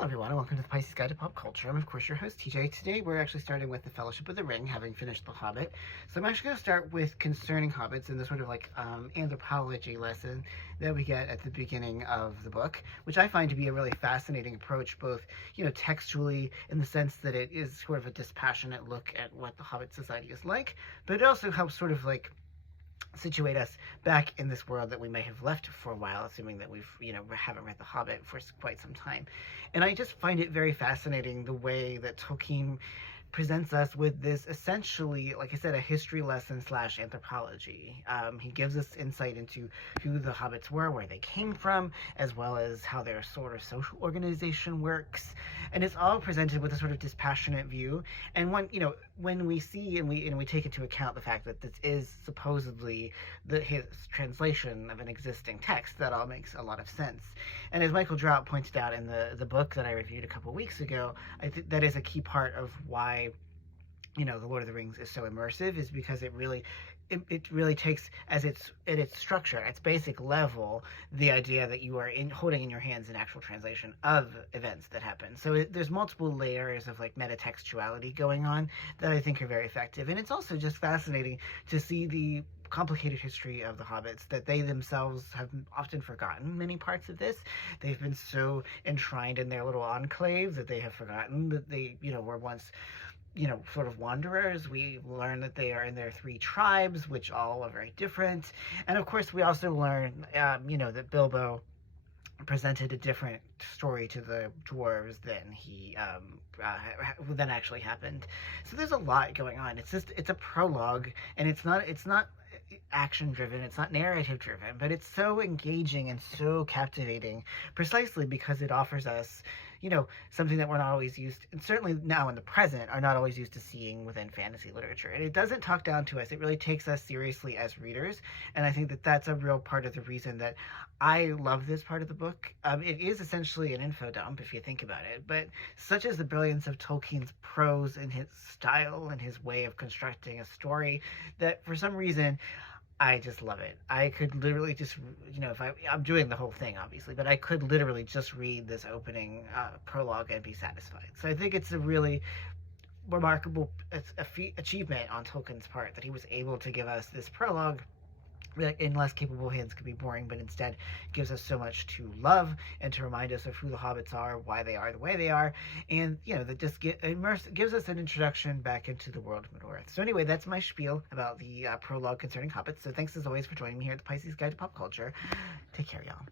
Hello everyone, and welcome to the Pisces Guide to Pop Culture. I'm of course your host TJ. Today we're actually starting with the Fellowship of the Ring, having finished The Hobbit. So I'm actually going to start with concerning hobbits and the sort of anthropology lesson that we get at the beginning of the book, which I find to be a really fascinating approach, both textually in the sense that it is sort of a dispassionate look at what the Hobbit society is like, but it also helps sort of situate us back in this world that we may have left for a while, assuming that we haven't read The Hobbit for quite some time. And I just find it very fascinating the way that Tolkien presents us with this essentially, like I said, a history lesson / anthropology. He gives us insight into who the hobbits were, where they came from, as well as how their sort of social organization works, and it's all presented with a sort of dispassionate view. And when we see and we take into account the fact that this is supposedly his translation of an existing text, that all makes a lot of sense. And as Michael Drought pointed out in the book that I reviewed a couple weeks ago, I think that is a key part of why the Lord of the Rings is so immersive, is because it really takes as its structure, its basic level, the idea that you are holding in your hands an actual translation of events that happen. So there's multiple layers of metatextuality going on that I think are very effective. And it's also just fascinating to see the complicated history of the hobbits, that they themselves have often forgotten many parts of this. They've been so enshrined in their little enclaves that they have forgotten that they were once sort of wanderers. We learn that they are in their 3 tribes, which all are very different. And of course we also learn that Bilbo presented a different story to the dwarves than than actually happened. So there's a lot going on. It's a prologue, and it's not action driven, it's not narrative driven, but it's so engaging and so captivating precisely because it offers us something that we're not always used, and certainly now in the present are not always used to seeing within fantasy literature. And it doesn't talk down to us, it really takes us seriously as readers. And I think that that's a real part of the reason that I love this part of the book. It is essentially an info dump if you think about it, but such is the brilliance of Tolkien's prose and his style and his way of constructing a story that for some reason I just love it. I could literally just, if I'm doing the whole thing, obviously, but I could literally just read this opening prologue and be satisfied. So I think it's a really remarkable achievement on Tolkien's part that he was able to give us this prologue that in less capable hands could be boring, but instead gives us so much to love and to remind us of who the hobbits are, why they are the way they are, and that just gives us an introduction back into the world of Middle-earth. So anyway, that's my spiel about the prologue concerning hobbits. So thanks as always for joining me here at the Pisces Guide to Pop Culture. Take care, y'all.